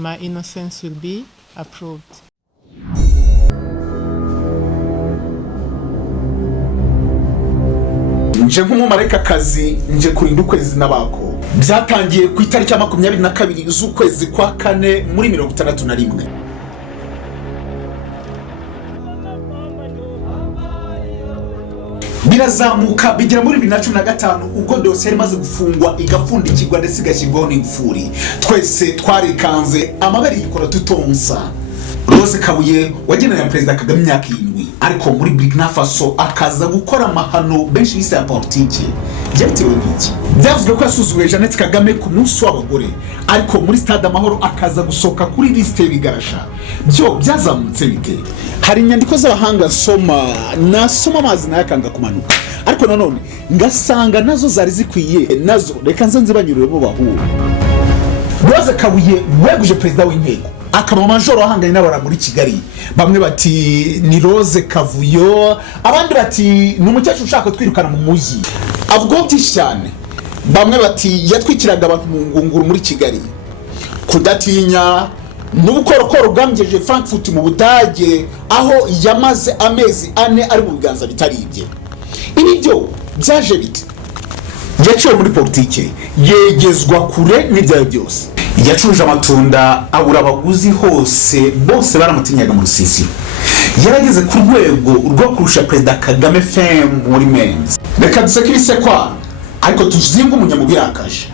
and my innocence will be approved. Nje nk'umumarayika kazi nje kurinda ukwezi n'abako byatangiye ku itariki ya 22 z'ukwezi kwa kane muri 61 birazamuka bigera muri 2015 ubwo dosiye imaze gufungwa igapfundikirwa ndetse igashyirwaho n'ingufuri twese twarikanze amabere yikora tutonsa. Rose Kabuye wageneye Perezida Kagame imyaka 7 ariko muri Burkina Faso akaza gukora amahano benshi bise ya politiki byatewe n'iki? Byavuzwe ko yasuzuguye Jeannette Kagame ku munsi w'abagore ariko muri stade Amahoro akaza gusoka kuri liste bigarasha byo byazamutse bite? Hari inyandiko z'abahanga nasoma amazina yakanga kumanuka ariko nanone ngasanga nazo zari zikwiye nazo reka nze banyurire bo bahura. Rose Kabuye weguje Perezida w'inteko akaba majoro ahanganye n'abara muri Kigali, bamwe bati ni Rose Kavuyo, abandi bati ni umukecuru ushaka twirukana mu mujyi. Avuga byinshi cyane, bamwe bati yatwikiraga abantu mu ngunguru muri Kigali, kudatinya n'ubukorokoro bwamgejeje Frankfurt mu Budage aho yamaze amezi 4 ari mu biganza bitaribye. Ibi byo byaje bite? Yaciwe muri politike yegezwa kure n'ibyayo byose, yacuje amatunda abura abaguzi hose, bose baramutinyaga mu rusisi. Yarageze ku rwego rwo kurusha Perezida Kagame fame muri men's. Reka duseke ibisekwa ariko tuzinga umunyamubirakaje.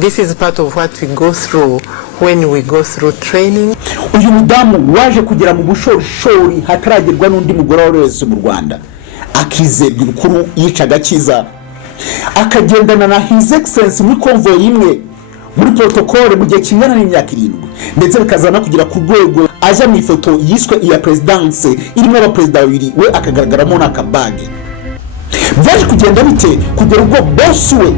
This is part of what we go through when we go through training. Uyu mudamu waje kugera mu bushorishori hataragerwa n'undi mugore wese mu Rwanda, akizebwa urukuru yicaga kiza, akagendana na His Excellency muri convoy imwe muri protocole mu gihe kingana n'imyaka 7 ndetse bikazana kugira ku rwego aja mu ifoto yiswe iya presidence irimo abaperezida babiri we akagaragaramo n'akabage. Byaje kugenda bite kugera ubwo boss we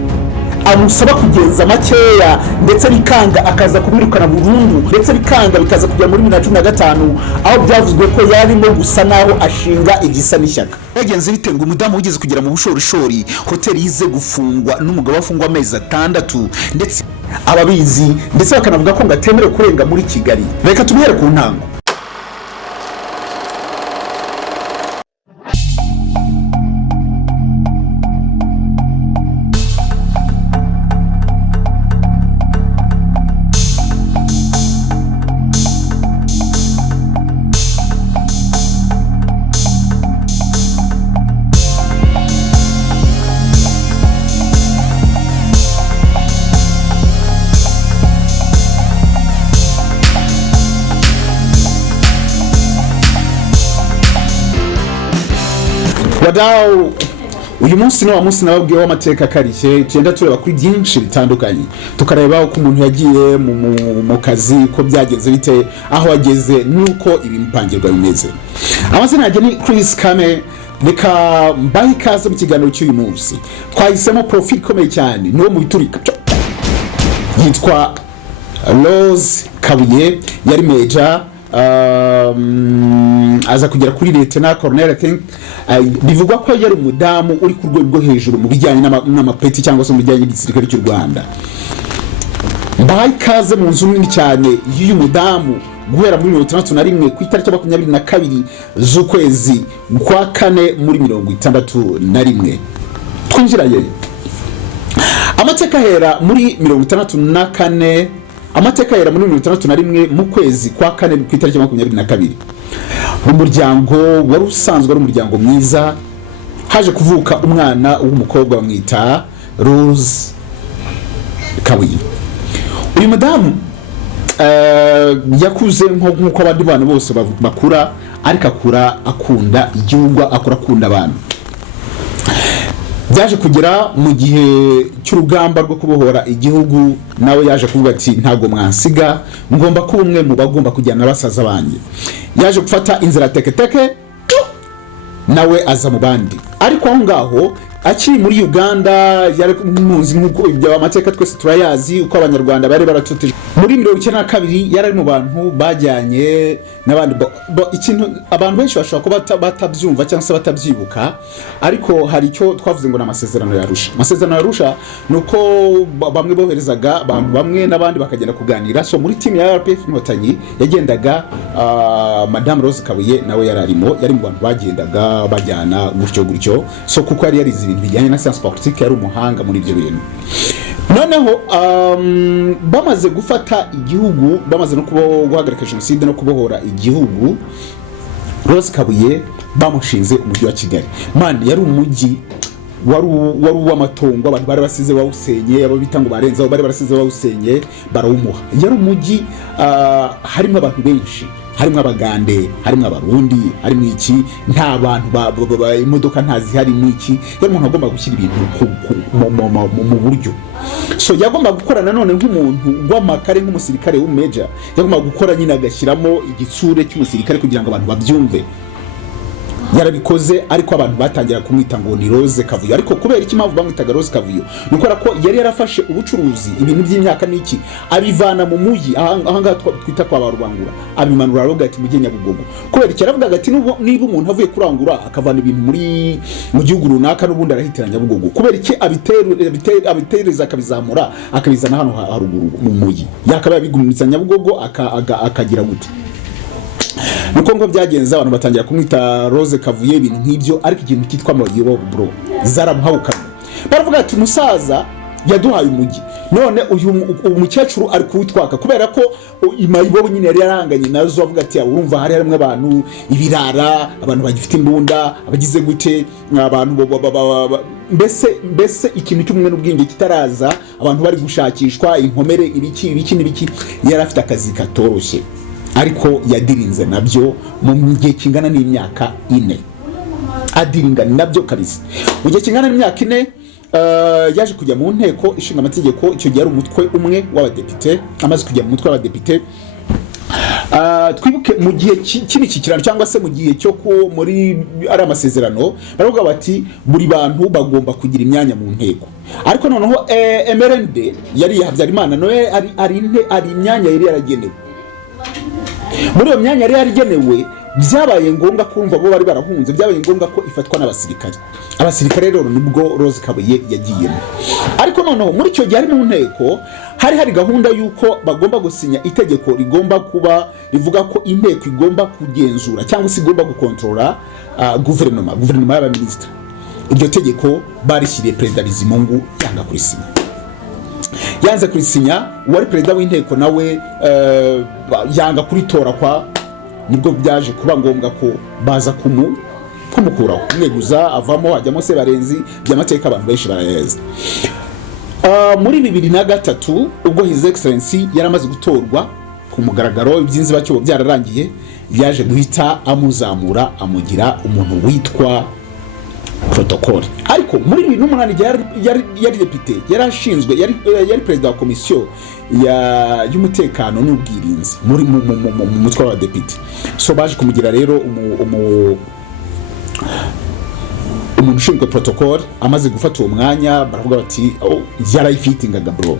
amusaba kugenza makeya ndetse bikanga akaza kubirukana burundu ndetse bikanga bikaza kujya muri 2015 aho byavuzwe ko yarimo gusa naho ashinga igisa n'ishyaka. Yagenze bitenga umudamu ugeze kugera mu bushorishori, hotel yize gufungwa n'umugabo afungwa amezi 6 ndetse ababizi ndetse bakanavuga ko ngatemere kurenga muri Kigali. Reka tumuhere ku ntango. Wadau, uyu munsi no munsi nababwiye w'amateka akarishye tugenda tureba kuri byinshi bitandukanye, tukareba uko umuntu yagiye mu kazi ko byagenze bite, aho ageze nuko ibimupangirwa bimeze. Amazina yanjye ni Chris Kame, reka mbahe ikaze mu kiganiro cy'uyu munsi. Twahisemo profil ikomeye cyane no mu biturika, yitwa Rose Kabuye, yari major aza kugera kuri Lieutenant Colonel. I think bivugwa ko yari umudamu uri ku rwego rwo hejuru mu bijyanye n'amapeti cyangwa se mu bijyanye n'igisirikare cy'u Rwanda. Mbaye kaze mu nzu nini cyane y'uyu mudamu guhera muri 1961 ku itariki 22 z'ukwezi kwa kane muri 61. Twinjiraye amateka hera muri 64, amateka yera muri 1961 mu kwezi kwa kane ku itariki 22. Umuryango wari usanzwe ari umuryango mwiza, haje kuvuka umwana w'umukobwa bamwita Rose Kabuye. Uyu mudamu yakuze nk'uko abandi bana bose bakura, ariko akura akunda igihugu, akunda abantu. Byaje kugera mu gihe cy'urugamba rwo kubohora igihugu, nawe yaje kuvuga ati ntago mwansiga, ngomba kuba umwe mu bagomba kujyana basaza banjye. Yaje gufata inzira teketeke nawe aza mu bandi, ariko aho ngaho akiri muri Uganda yari munzi nkuko ibyo amateka twese turayazi uko abanyarwanda bari baratutije muri 1992 yari mu bantu bajyanye n'abandi ikintu abantu benshi bashobora kuba batabyumva cyangwa se batabyibuka ariko hari icyo twavuze ngo n'amasezerano yarusha. Amasezerano yarusha nuko bamwe boherezaga abantu bamwe n'abandi bakagenda kuganira. So muri team ya RPF Inkotanyi yagendaga Madame Rose Kabuye nawe yararimo, yari mu bantu bagendaga bajyana gutyo. So kuko yari yarize ibintu bijyanye na science politique, yari umuhanga muri ibyo bintu. Noneho bamaze gufata igihugu, bamaze no guhagarika jenoside no kubohora igihugu, Rose Kabuye bamushinze umujyi wa Kigali. Man, yari umujyi wari w'amatongo, abantu bari basize bawusenye, abo bita ngo barenzaho bari barasize bawusenye barawumuha. Yari umujyi harimo abantu benshi, harimo abagande, harimo abarundi, harimo iki, nta bantu imodoka ntazihari n'iki. Yari umuntu agomba gushyira ibintu mu buryo. So yagomba gukora nanone nk'umuntu w'amakare, nk'umusirikare w'umeja, yagomba gukora nyine agashyiramo igitsure cy'umusirikare kugira ngo abantu babyumve. Yarabikoze, ariko abantu batangira kumwita ngo ni Rose Kavuyo. Ariko kubera iki mpamvu bamwitaga Rose Kavuyo, nukora ko yari yarafashe ubucuruzi ibintu by'imyaka n'iki abivana mu mujyi ahanga twita kwa Rwangura, abimanura rogati mu Nyabugogo. Kubera iki yaravuga ati niba umuntu avuye kurangura akavana ibintu mu gihugu runaka n'ubundi arahitira Nyabugogo. Kubera iki abitereza akabizamura akabizana hano haruguru mu mujyi, yakaba yabigumiza Nyabugogo akagira gute. Nuko ngo byagenza abantu batangira kumwita Rose Kavuye ibintu nk'ibyo. Ariko ikintu kitwa amayobo bro zaramuhabuka, baravuga ati umusaza yaduhaye umujyi, none uyu umukecuru ari kuwutwaka. Kubera ko imayibo nyine yari yaranganye nazo, avuga ati urumva hari harimo abantu ibirara, abantu bagifite imbunda, abagize gute, abantu mbese ikintu cy'umwe n'ubwenge kitaraza, abantu bari gushakishwa inkomere ibiki. Yari afite akazi katoroshye, ariko yadirinze nabyo mu gihe kingana n'imyaka 4. Adiringa nabyo kabisa mu gihe kingana n'imyaka 4. Yaje kujya mu nteko ishinga amategeko, icyo gihe ari umutwe umwe w'abadepite. Amaze kujya mu mutwe w'abadepite, twibuke mu gihe cy'ikirano cyangwa se mu gihe cyo muri ari amasezerano, baravuga bati buri bantu bagomba kugira imyanya mu nteko. Ariko noneho MRND yari Habyarimana noye ari imyanya yari yaragenewe. Muri iyo myanya yari yarigenewe, byabaye ngombwa kumva bo bari barahunze, byabaye ngombwa ko ifatwa n'abasirikare. Abasirikare rero nibwo Rose Kabuye yagiyemo. Ariko noneho muri icyo gihe ari mu nteko, hari gahunda yuko bagomba gusinya itegeko rigomba kuba rivuga ko inteko igomba kugenzura cyangwa se igomba gukontrola guverinoma y'abaminisitiri. Iryo tegeko barishyiriye Perezida Bizimungu, yanga kurisinya. Yanze kurisinya, wari perezida w'inteko nawe yanga kuritora nibwo byaje kuba ngombwa ko baza kumukuraho, mweguza avamo, hajyamo se barenzi by'amateka abantu benshi barayeza. Muri 2003 ubwo His Excellency yaramaze gutorwa ku mugaragaro, ibyinzi bacyo byararangiye, yaje guhita amuzamura amugira umuntu witwa protocole. Ariko muri 2008 yari depite, yarashinzwe, yari perezida wa komisiyo y'umutekano n'ubwirinzi muri mu mutwe wa depite. So baje kumugira rero umuntu ushinzwe protocole. Amaze gufata uwo mwanya, baravuga bati yarayifitingaga bro.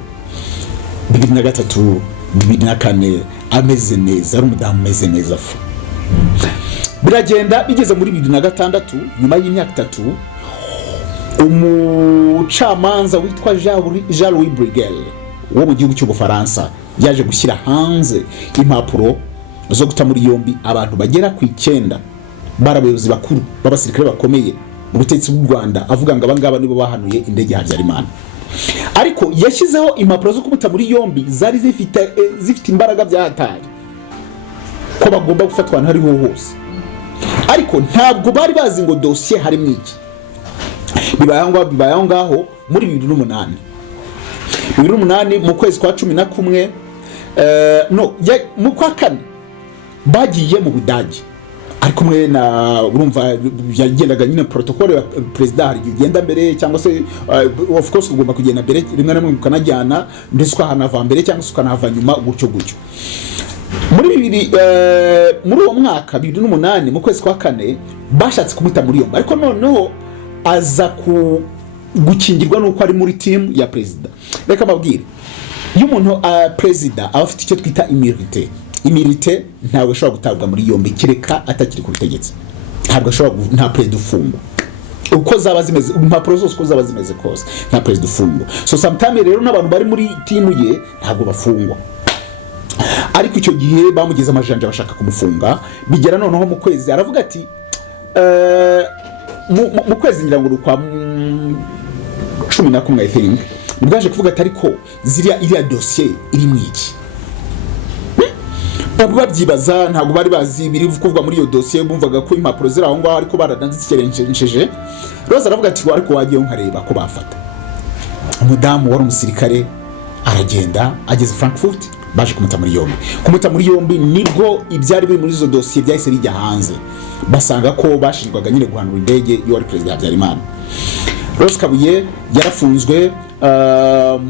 2003 2004 ameze neza, ari umudamu ameze neza fu. Biragenda bigeze muri 2006, nyuma y'imyaka 3, umucamanza witwa Jean-Louis Brigel wo mu gihugu cy'Ubufaransa yaje gushyira hanze impapuro zo guta muri yombi abantu bagera ku 9 barabayobozi bakuru b'abasirikare bakomeye mu butegetsi bw'u Rwanda, avuga ngo abangaba nibo bahanuye indege ya Habyarimana. Ariko yashyizeho impapuro zo kumuta muri yombi zari zifite imbaraga byatari ko bagomba gufatwa ahantu hariho hose. Ariko ntabwo bari bazi ngo dossier harimo iki. Bibaye ngaho muri 2008 mu kwezi kwa 11 mu kwa 4 bagiye mu Budage. Ariko mwe na urumva yagendaga nyine protocole ya president hari igenda mbere, cyangwa se of course ugomba kugenda mbere, rimwe na rimwe ukanajyana ndetse ukanava mbere cyangwa se ukanava nyuma gutyo. Muri uwo mwaka 2008 mu kwezi kwa 4 bashatse kumuta muri yombi. Ariko noneho aza gukingirwa nuko ari muri team ya president. Reka mabwire, iyo umuntu president aba afite icyo twita immunity ntabwo ashobora gutabwa muri yombi kireka atakiri ku butegetsi. Ntabwo ashobora, nta president ufungwa uko zaba zimeze, impapuro zose uko zaba zimeze kose, nta president ufungwa. So sometimes rero n'abantu bari muri team ye ntabwo bafungwa, ariko icyo gihe bamugeze amajanja bashaka kumufunga. Bigera noneho mu kwezi aravuga ati mu kwezi ngira ngo kwa 11 I think bwaje kuvuga ati ariko iriya dossier iri mwiki. Babyibaza, ntabwo bari bazi biri kuvuga muri iyo dossier, bumvaga ko impapuro ziri aho ngaho ariko baranazikerenceje. Rose aravuga ati ariko wagiye nkareba ko bafata. Umudamu wari umusirikare aragenda, ageze Frankfurt, baje kumuta muri yombi. Nibwo ibyari biri muri izo dossier byahise bijya hanze, basanga ko bashinjwaga nyine guhanura indege y'uwari Perezida Habyarimana. Rose Kabuye yarafunzwe.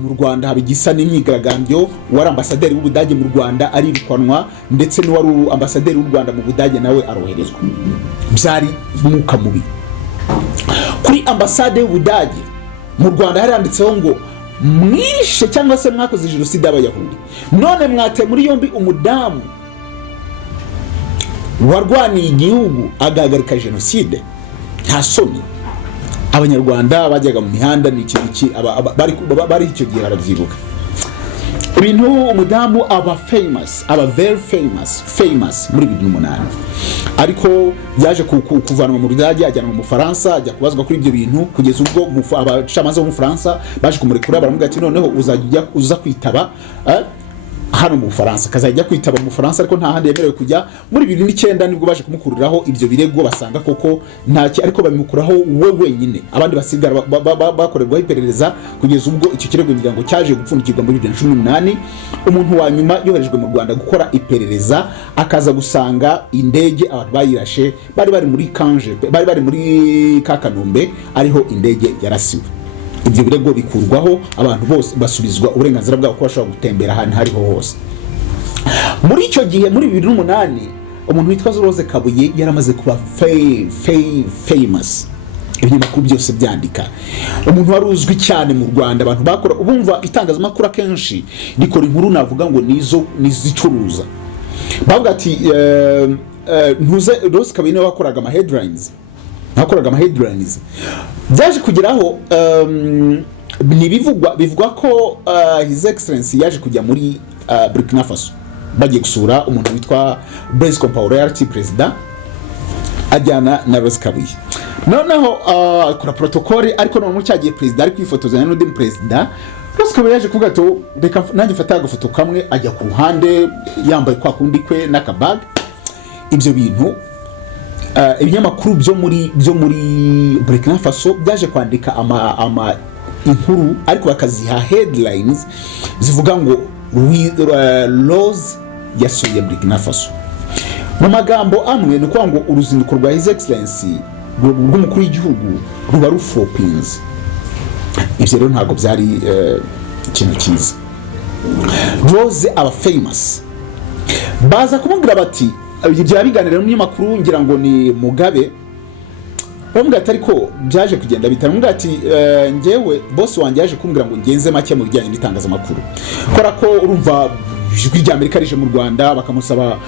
Mu Rwanda haba igisa n'imyigaragambyo, wari ambasaderi w'Ubudage mu Rwanda arirukanwa, ndetse n'uwari ambasaderi w'u Rwanda mu Budage nawe aroherezwa. Byari mwuka mubi. Kuri ambasade y'Ubudage mu Rwanda hari handitseho ngo mwishe cyangwa se mwakoze jenoside y'Abayahudi. None mwate muri yombi umudamu warwaniye igihugu agahagarika jenoside. Nta soni. Abanyarwanda bajyaga mu mihanda ni iki bari icyo gihe barabyibuka. Ibintu umudamu aba very famous muri 2008, ariko yaje kuvanwa mu Budage ajyanwa mu Faransa, ajya kubazwa kuri ibyo bintu kugeza ubwo abacamanza bo mu Faransa baje kumurekura. Baramuga ati noneho uza kwitaba hano mu Faransa, kazajya kwitaba mu Faransa, ariko nta handi yemerewe kujya. Muri 2009 nibwo baje kumukuriraho ibyo birego, basanga koko ntaki, ariko bamukuraho we wenyine, abandi basigara bakorerwaho iperereza kugeza ubwo icyo kirego ngira ngo cyaje gupfundikirwa muri 2018. Umuntu wa nyuma yoherejwe mu Rwanda gukora iperereza, akaza gusanga indege abantu bayirashe bari muri Kanje, bari muri Kanombe, ariho indege yarasiwe. Ibyo birego bikurwaho, abantu bose basubizwa uburenganzira bwabo ko bashobora gutembera ahantu hariho hose. Muri icyo gihe muri 2008 umuntu witwa Rose Kabuye yaramaze kuba famous, ibinyamakuru byose byandika. Umuntu wari uzwi cyane mu Rwanda, abantu bakora ubumva itangazamakuru akenshi rikora inkuru navuga ngo nizicuruza. Bavuga ati Rose Kabuye niwe wakoraga ama headlines. Byaje kugeraho bivugwa ko His Excellency yaje kujya muri Burkina Faso, bagiye gusura umuntu witwa Blaise Compaoré, President, ajyana na Rose Kabuye. Noneho kora protocole, ariko no mu cyagiye President ari kwifotozanya n'undi President. Rose Kabuye yaje kuvuga ati reka nanjye mfata agafoto kamwe, ajya ku ruhande yambaye kwa kundi kwe n'akabag. Ibyo bintu ibinyamakuru byo muri Burkina Faso byaje kwandika ama inkuru, ariko bakaziha headlines zivuga ngo Rose yasuye Burkina Faso. Mu magambo amwe ni kwa ngo uruzinduko rwa His Excellency rw'umukuru w'igihugu ruba rufopinze. Ibyo rero ntabwo byari ikintu cyiza. Rose aba famous, baza kumubwira bati ibyo biganira mu nyamakuru, ngira ngo ni Mugabe, bamubwira ati ariko byaje kugenda bitamubwira ati ngewe boss wanjye yaje kumbwira ngo ngenze make mu bijyanye n'itangazamakuru, kora ko urumva ijwi rya Amerika rije mu Rwanda, bakamusaba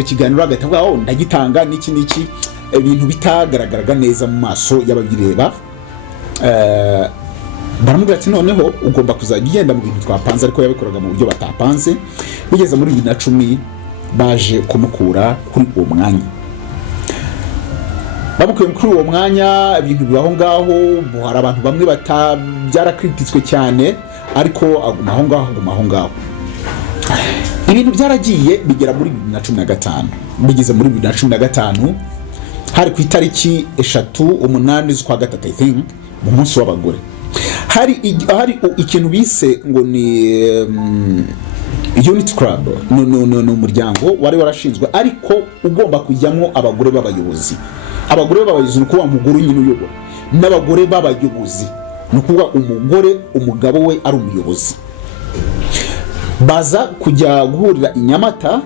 ikiganiro agatavuga ndagitanga n'iki ibintu bitagaragaraga neza mu maso y'ababireba. Baramubwira ati noneho ugomba kuzajya ugenda mu bintu twapanze, ariko yabikoraga mu buryo batapanze. Bigeze muri 2010 baje kumukura kuri uwo mwanya. Bamukuye kuri uwo mwanya, ibintu bibaho ngaho, hari abantu bamwe byarakrititswe cyane, ariko aguma aho ngaho. Ibintu byaragiye bigera muri 2015. Bigeze muri 2015 hari ku itariki 8 z'ukwa gatatu I think, mu munsi w'abagore. Hari ikintu bise ngo ni Unity Club, no muryango wari warashinzwe, ariko ugomba kujyamo abagore b'abayobozi. Abagore b'abayobozi ni kuba umugore nyine uyobora, n'abagore b'abayobozi ni kuba umugore umugabo we ari umuyobozi. Baza kujya guhurira i Nyamata,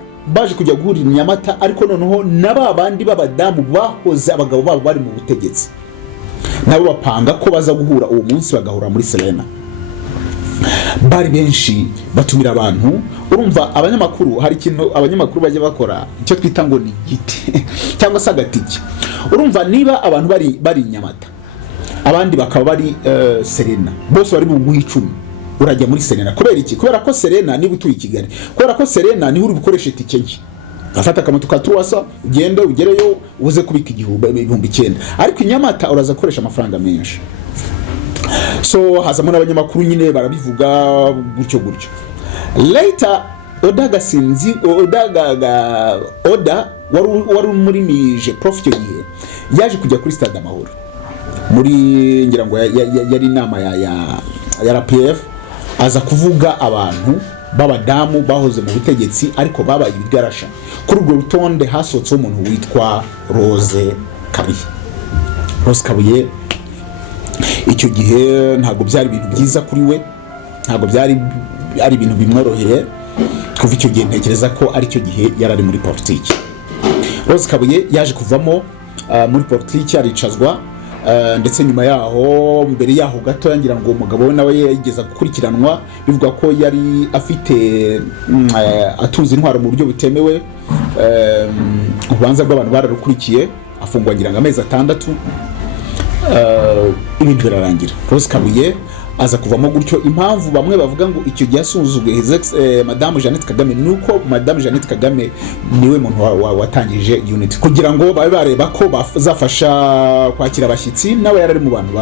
ariko noneho n'abandi b'abadamu bahoze abagabo babo bari mu butegetsi nabo bapanga ko baza guhura uwo munsi bagahura muri Serena. Bari benshi batumira abantu, urumva abanyamakuru hari ikintu abanyamakuru bajya bakora icyo twita ngo ni giti cyangwa se agatiki. Urumva niba abantu bari Nyamata abandi bakaba bari Serena, bose bari buguha 10 urajya muri Serena. Kubera iki? Kubera ko Serena niba utuye i Kigali, kubera ko Serena niho uri bukoresha tike nke, afata akamoto ka Truwasa ugende ugereyo uze kubika 9,000, ariko Nyamata uraza gukoresha amafaranga menshi. So hazamo n'abanyamakuru nyine barabivuga gutyo. Later Oda wari muri nije prof icyo gihe yaje kujya kuri Stade Amahoro muri ngira ngo yari inama ya RPF, aza kuvuga abantu b'abadamu bahoze mu butegetsi ariko babaye ibigarasha. Kuri urwo rutonde hasotse umuntu witwa Rose Kabuye. Icyo gihe ntabwo byari ibintu byiza kuri we, ntabwo byari ari ibintu bimworoheye. Kuva icyo gihe ntekereza ko ari cyo gihe yari ari muri politiki. Rose Kabuye yaje kuvamo muri politiki aricazwa, ndetse nyuma yaho mbere yaho gato yangira ngo umugabo we nawe yigeza gukurikiranwa bivuga ko yari afite atunze intwaro mu buryo butemewe. Ubanza bw'abantu bararukurikiye, afungwa ngira ngo amezi 6. Ibintu birarangira. Rose Kabuye aza kuvamo gutyo. Impamvu bamwe bavuga ngo icyo gihe asuzugwe Madame Jeannette Kagame nuko Madame Jeannette Kagame niwe muntu watangije unit kugira ngo babe bareba ko bazafasha kwakira abashyitsi, nawe yarari mu bantu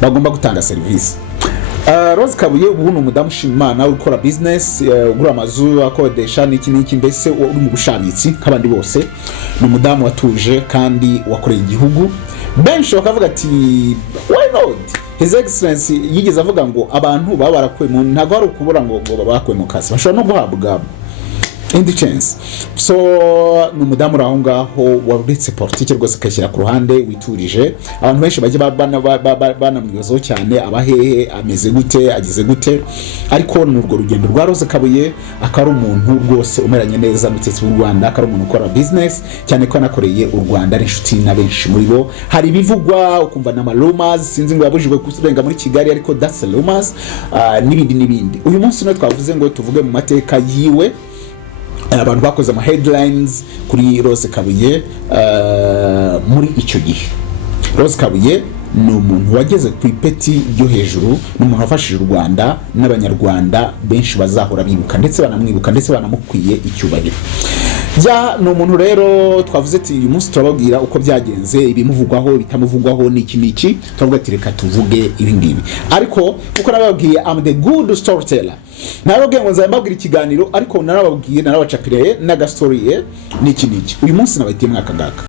bagomba gutanga service. Rose Kabuye ubu ni umudamu ushimana ukora business, ugura amazu, akodesha n'iki mbese uri mu bushabitsi nk'abandi bose. Ni umudamu watuje kandi wakoreye igihugu. Benshi bakavuga ati why not? His Excellency yigeze avuga ngo abantu baba barakuye mu ntago ari ukubura ngo babakuye mu kazi, bashobora no guhabwa indi chance. So ni umudamu uraho ngaho waretse politiki rwose akashyira ku ruhande witurije. Abantu benshi bajye banamwibazaho cyane, abahehe ameze gute, agize gute, ariko ni urwo rugendo rwa Rose Kabuye akari umuntu rwose umeranye neza n'ubutegetsi bw'u Rwanda, akari umuntu ukora business cyane ko anakoreye u Rwanda ari inshuti na benshi muri bo. Hari bivugwa ukumva na rumors, sinzi ngo yabujijwe kurenga muri Kigali, ariko that's rumors n'ibindi. Uyu munsi no twavuze ngo tuvuge mu mateka yiwe, abantu bakoze ama headlines kuri Rose Kabuye muri icyo gihe. Rose Kabuye ni umuntu wageze ku ipeti ryo hejuru, ni umuntu wafashije u Rwanda n'abanyarwanda benshi bazahora bibuka ndetse banamwibuka ndetse banamukwiye icyubahiro. Ni umuntu rero twavuze ati uyu munsi turababwira uko byagenze, ibimuvugwaho bitamuvugwaho n'iki turavuga ati reka tuvuge ibi ngibi. Ariko uko nababwiye I'm the good storyteller, nababwiye ngo nzababwira ikiganiro ariko narababwiye narabacapiriye n'agastory n'iki. Uyu munsi nabatiye mwaka ngaka